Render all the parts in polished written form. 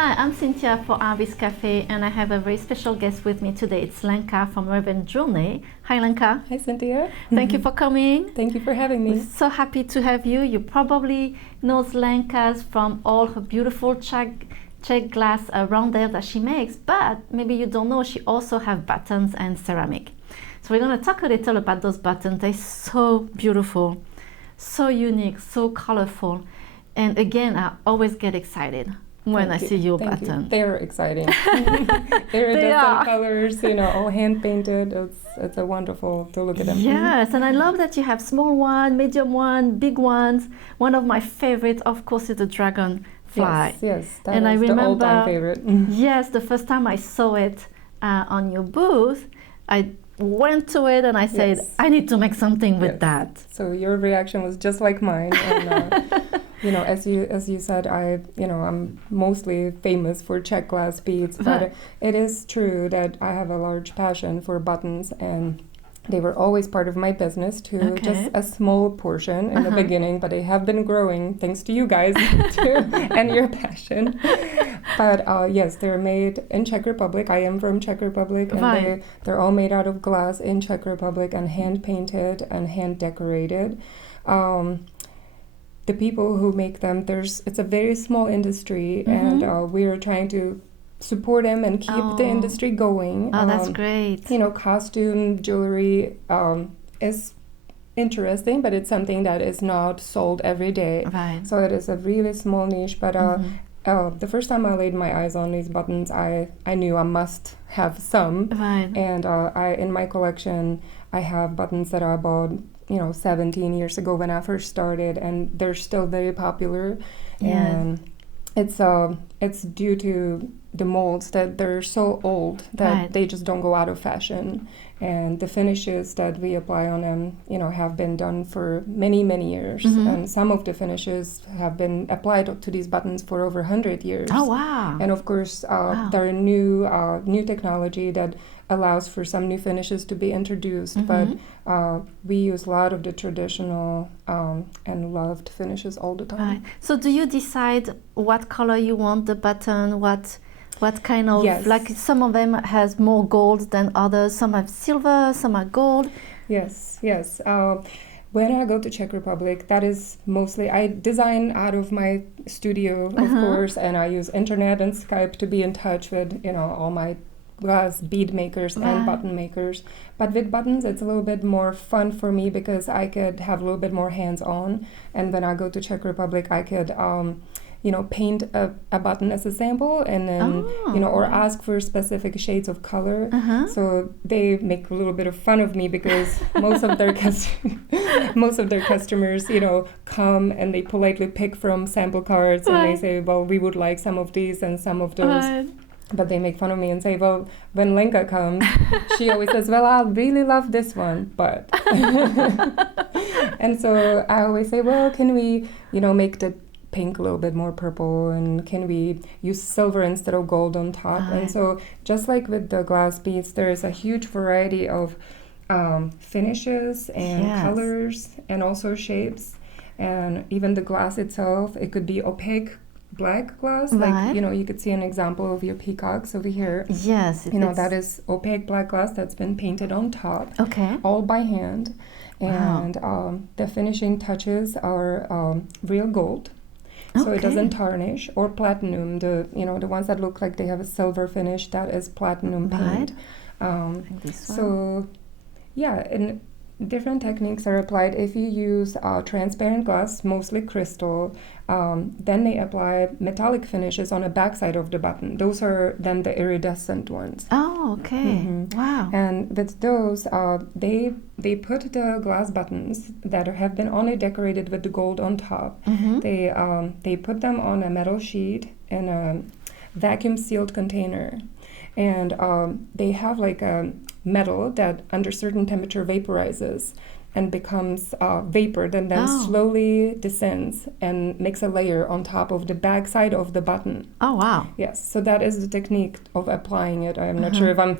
Hi, I'm Cynthia for Artbeads Cafe, and I have a very special guest with me today. It's Lenka from Raven Jewelry. Hi, Lenka. Hi, Cynthia. Thank you for coming. Thank you for having me. We're so happy to have you. You probably know Lenka's from all her beautiful Czech glass around there that she makes, but maybe you don't know she also have buttons and ceramic. So we're going to talk a little about those buttons. They're so beautiful, so unique, so colorful. And again, I always get excited when I see your button. They're exciting. They're different colors, all hand painted. It's a wonderful to look at them. Yes, and I love that you have small one, medium one, big ones. One of my favorites, of course, is the dragonfly. Yes, that and is I remember, the all-time favorite. Yes, the first time I saw it on your booth, I went to it and I said, I need to make something with that. So your reaction was just like mine. And, as you said, I'm mostly famous for Czech glass beads, but it is true that I have a large passion for buttons, and they were always part of my business too. Just a small portion in the beginning, but they have been growing thanks to you guys too, and your passion. But yes, they're made in Czech Republic. I am from Czech Republic, and they're all made out of glass in Czech Republic and hand painted and hand decorated. The people who make them, it's a very small industry, and we are trying to support them and keep the industry going. Oh, that's great. Costume jewelry is interesting, but it's something that is not sold every day. Right. So it is a really small niche, but the first time I laid my eyes on these buttons, I knew I must have some. Right. And in my collection, I have buttons that I bought 17 years ago when I first started, and they're still very popular. Yes. And it's due to the molds that they're so old that they just don't go out of fashion, and the finishes that we apply on them have been done for many years, and some of the finishes have been applied to these buttons for over 100 years. Oh, wow. And of course there are new technology that allows for some new finishes to be introduced, but we use a lot of the traditional and loved finishes all the time. Right. So do you decide what color you want the button, what kind of, like some of them has more gold than others, some have silver, some are gold? Yes. When I go to Czech Republic, that is mostly, I design out of my studio, of course, and I use internet and Skype to be in touch with, all my glass bead makers and button makers. But with buttons, it's a little bit more fun for me because I could have a little bit more hands-on. And when I go to Czech Republic, I could paint a button as a sample, and then or ask for specific shades of color. So they make a little bit of fun of me because most of their customers come and they politely pick from sample cards, and they say, well, we would like some of these and some of those. But they make fun of me and say, well, when Lenka comes, she always says, well, I really love this one, but. And so I always say, well, can we, make the pink a little bit more purple, and can we use silver instead of gold on top? And so just like with the glass beads, there is a huge variety of finishes and colors and also shapes. And even the glass itself, it could be opaque black glass, like you could see an example of your peacocks over here. Yes, that is opaque black glass that's been painted on top, all by hand. And the finishing touches are real gold, so it doesn't tarnish, or platinum. The ones that look like they have a silver finish, that is platinum paint. So and different techniques are applied. If you use transparent glass, mostly crystal, then they apply metallic finishes on the backside of the button. Those are then the iridescent ones. Oh, okay. Wow. And with those, they put the glass buttons that have been only decorated with the gold on top. They put them on a metal sheet in a vacuum sealed container, and they have like a metal that under certain temperature vaporizes, and becomes vapor, then slowly descends and makes a layer on top of the back side of the button. Oh, wow. Yes, so that is the technique of applying it. I'm not sure if I'm,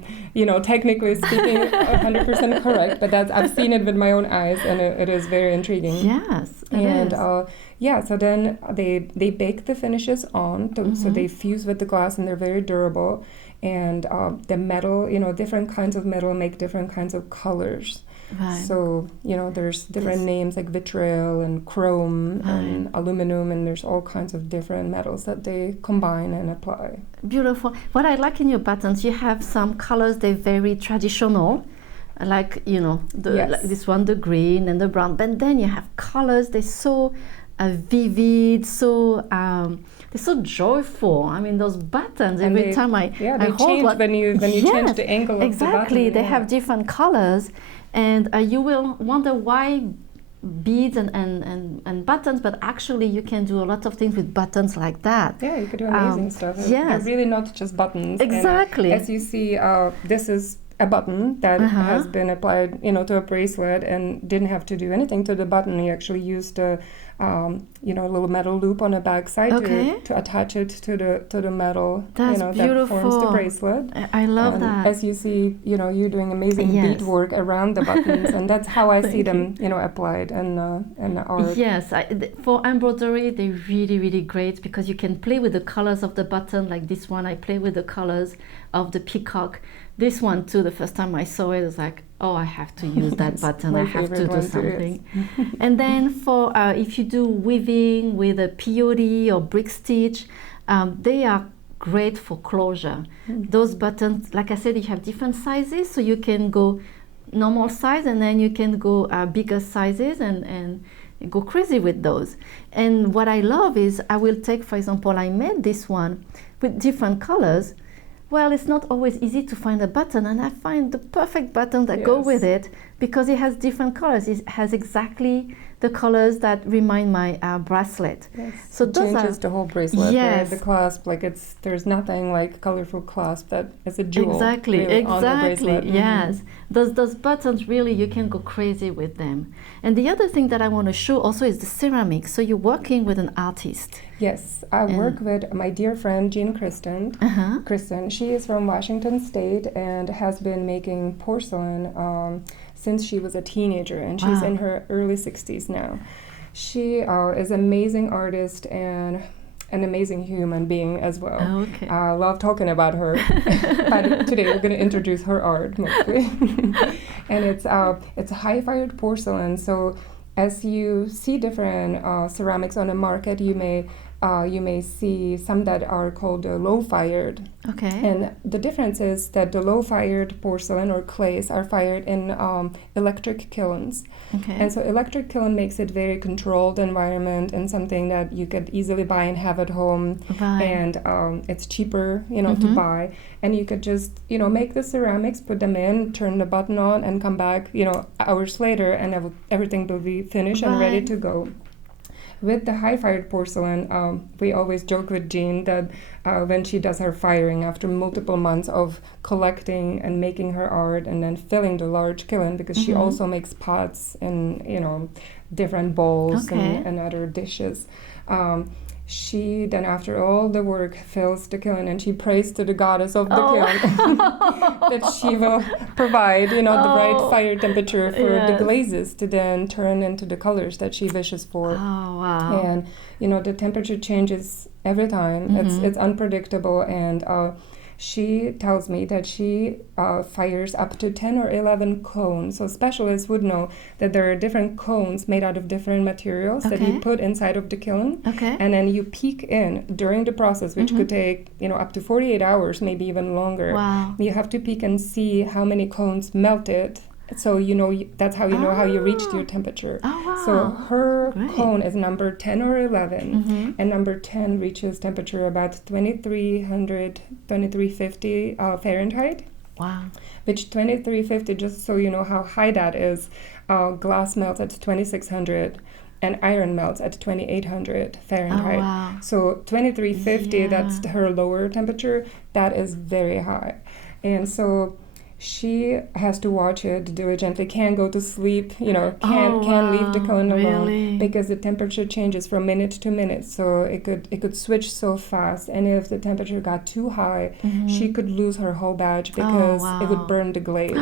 technically speaking 100% correct, but I've seen it with my own eyes, and it is very intriguing. Yes, it is. So then they bake the finishes on, so they fuse with the glass, and they're very durable. And the metal, different kinds of metal make different kinds of colors. Right. So, there's different names like vitriol and chrome and aluminum, and there's all kinds of different metals that they combine and apply. Beautiful. What I like in your buttons, you have some colors, they're very traditional, like, like this one, the green and the brown. But then you have colors, they're so vivid, so... they're so joyful. I mean, those buttons, and every time I hold change one, when you change the angle of the button. Exactly, they have different colors, and you will wonder why beads and buttons, but actually you can do a lot of things with buttons like that. Yeah, you could do amazing stuff. Yes. They're really not just buttons. Exactly. And as you see, this is a button that has been applied, to a bracelet and didn't have to do anything to the button. You actually used a little metal loop on the back side to attach it to the metal. That's beautiful. That forms the bracelet. I love that. As you see, you're doing amazing bead work around the buttons, and that's how I see them, applied in art. Yes, for embroidery, they're really, really great because you can play with the colors of the button. Like this one, I play with the colors of the peacock. This one too, the first time I saw it, I was like, oh, I have to use that button. I have to do something. And then for if you do weaving with a peyote or brick stitch, they are great for closure. Those buttons, like I said, you have different sizes, so you can go normal size, and then you can go bigger sizes and go crazy with those. And what I love is I will take, for example, I made this one with different colors. Well, it's not always easy to find a button, and I find the perfect button that go with it because it has different colors. It has exactly the colors that remind my bracelet. Yes. So it changes the whole bracelet. Yes. The clasp, there's nothing like colorful clasp that is a jewel. Exactly, really on the bracelet. Yes. Those buttons, really, you can go crazy with them. And the other thing that I want to show also is the ceramics. So you're working with an artist. Yes, I work with my dear friend Jean Kristen. Kristen, she is from Washington State and has been making porcelain since she was a teenager, and she's in her early 60s now. She is an amazing artist and an amazing human being as well. Oh, okay. I love talking about her, but today we're going to introduce her art mostly. And it's high-fired porcelain. So as you see different ceramics on the market, you may see some that are called low-fired. Okay. And the difference is that the low-fired porcelain or clays are fired in electric kilns. Okay. And so electric kiln makes it very controlled environment and something that you could easily buy and have at home. Right. And it's cheaper, to buy. And you could just, make the ceramics, put them in, turn the button on, and come back, hours later, and everything will be finished and ready to go. With the high-fired porcelain, we always joke with Jean that when she does her firing after multiple months of collecting and making her art and then filling the large kiln, because she also makes pots and, different bowls and other dishes. She then, after all the work, fills the kiln, and she prays to the goddess of the kiln that she will provide, the right fire temperature for the glazes to then turn into the colors that she wishes for. Oh, wow. And, the temperature changes every time. It's unpredictable, and she tells me that she fires up to 10 or 11 cones. So specialists would know that there are different cones made out of different materials that you put inside of the kiln. Okay. And then you peek in during the process, which could take, up to 48 hours, maybe even longer. Wow. You have to peek and see how many cones melted. So that's how you know how you reached your temperature. Oh, wow. So her cone is number 10 or 11, and number 10 reaches temperature about 2300, 2350 Fahrenheit. Wow. Which 2350, just so you know how high that is, glass melts at 2600. And iron melts at 2800 Fahrenheit. Oh, wow. So 2350, that's her lower temperature. That is very high. And so she has to watch it diligently, can't go to sleep, can't leave the kiln alone because the temperature changes from minute to minute. So it could switch so fast, and if the temperature got too high, she could lose her whole batch because it would burn the glaze.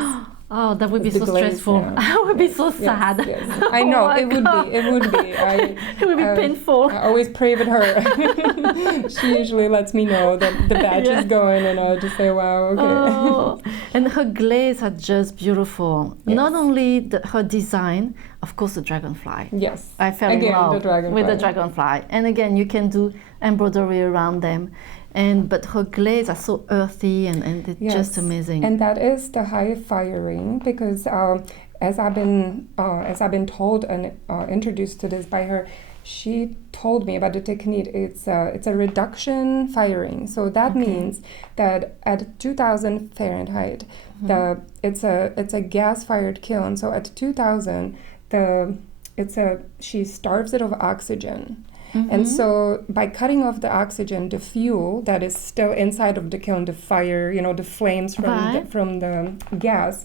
Oh, that would be so stressful. I would be so sad. Yes. I know, it would be. It would be. It would be painful. I always pray with her. She usually lets me know that the batch is going, and I'll just say, wow, okay. Oh, and her glaze are just beautiful. Yes. Not only her design, of course, the dragonfly. Yes. I fell in love with the dragonfly. And again, you can do embroidery around them. But her glaze are so earthy and it's just amazing. And that is the high firing because as I've been told and introduced to this by her, she told me about the technique. It's a reduction firing. So that means that at 2000 Fahrenheit, it's a gas-fired kiln. So at 2000, she starves it of oxygen. And so by cutting off the oxygen, the fuel that is still inside of the kiln, the fire, the flames from the gas,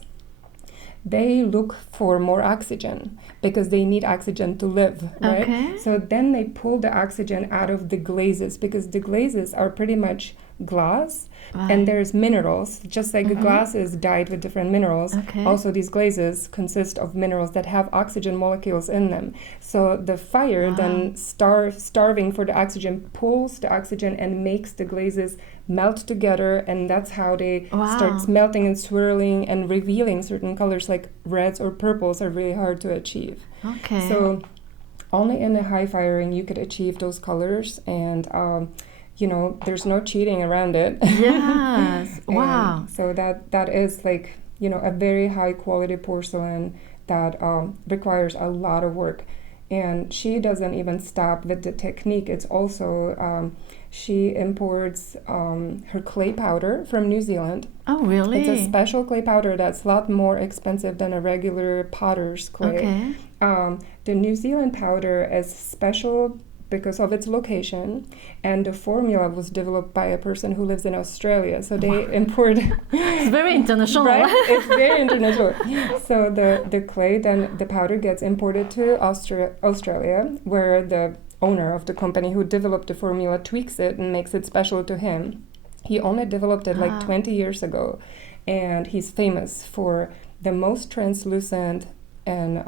they look for more oxygen because they need oxygen to live, right? Okay. So then they pull the oxygen out of the glazes because the glazes are pretty much glass and there's minerals, just like the glass is dyed with different minerals. Okay. Also, these glazes consist of minerals that have oxygen molecules in them. So the fire then starving for the oxygen pulls the oxygen and makes the glazes melt together, and that's how they start melting and swirling and revealing certain colors like reds or purples are really hard to achieve. Okay. So only in the high firing you could achieve those colors, and there's no cheating around it. Yes. Wow. So that is like, a very high quality porcelain that requires a lot of work. And she doesn't even stop with the technique. It's also, she imports her clay powder from New Zealand. Oh, really? It's a special clay powder that's a lot more expensive than a regular potter's clay. Okay. The New Zealand powder is special because of its location, and the formula was developed by a person who lives in Australia. So they import. It's very international, right? It's very international. So the clay, then the powder gets imported to Australia, where the owner of the company who developed the formula tweaks it and makes it special to him. He only developed it like 20 years ago, and he's famous for the most translucent and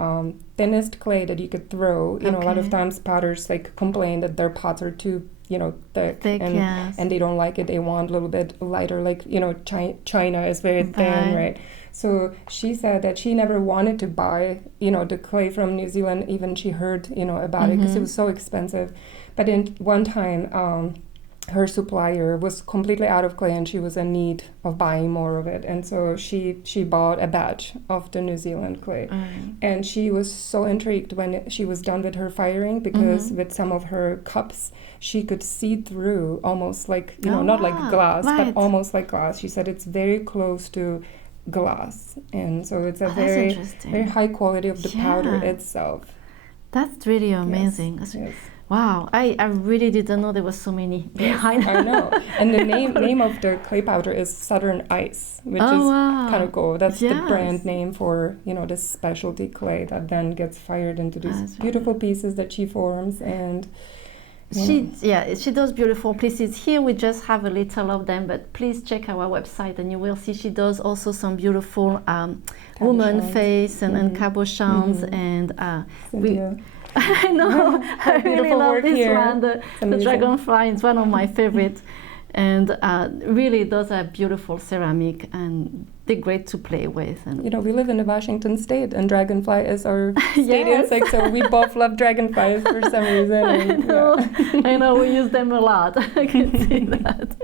thinnest clay that you could throw. A lot of times potters complain that their pots are too thick and they don't like it. They want a little bit lighter, China is very thin, right? So she said that she never wanted to buy the clay from New Zealand, even she heard about it because it was so expensive. But in one time her supplier was completely out of clay and she was in need of buying more of it, and so she bought a batch of the New Zealand clay. And she was so intrigued when she was done with her firing because with some of her cups she could see through almost like not like glass, but almost like glass. She said it's very close to glass, and so it's a very high quality of the powder itself. That's really amazing. Yes. Wow, I really didn't know there were so many behind. I know. And the name of the clay powder is Southern Ice, which is kind of cool. That's the brand name for, this specialty clay that then gets fired into these beautiful pieces that she forms. And she does beautiful pieces. Here we just have a little of them, but please check our website and you will see she does also some beautiful woman face and cabochons and Cynthia. I know. I really love this one. The dragonfly is one of my favorites. And really, those are beautiful ceramic, and they're great to play with. And we live in the Washington state, and dragonfly is our state insect, so we both love dragonflies for some reason. I know, we use them a lot. I can see that.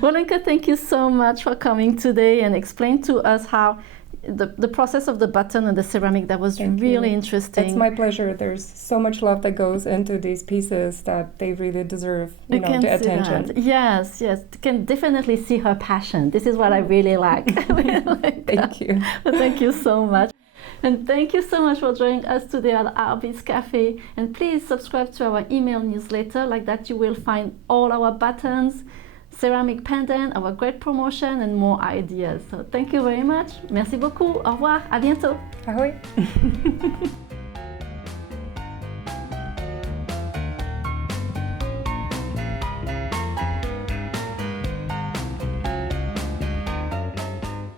Well, Lenka, thank you so much for coming today and explain to us how the process of the button and the ceramic. That was really interesting. It's my pleasure. There's so much love that goes into these pieces that they really deserve the attention. That. Yes, you can definitely see her passion. This is what I really like. Thank you. Thank you so much. And thank you so much for joining us today at Artbeads Cafe. And please subscribe to our email newsletter. Like that you will find all our buttons, ceramic pendant, our great promotion, and more ideas. So thank you very much. Merci beaucoup. Au revoir. À bientôt. Ahoj.